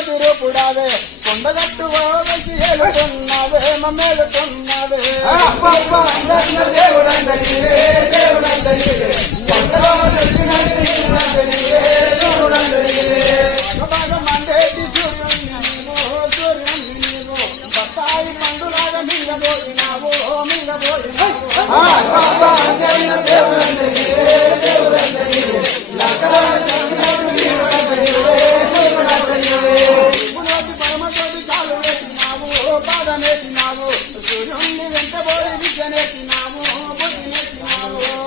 திரு புடாது கொண்டு கட்டுவார்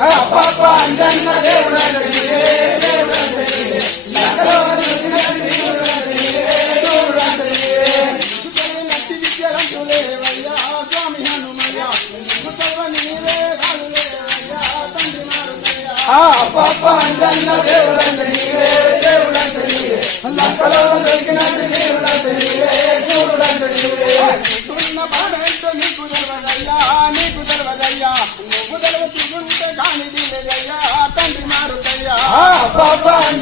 அப்பா அஞ்சன்னா தேவனா தெரியே தேவனா தெரியே நகரம் அப்பா அஞ்சன்னா தேவனா தெரியே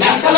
లెక్కల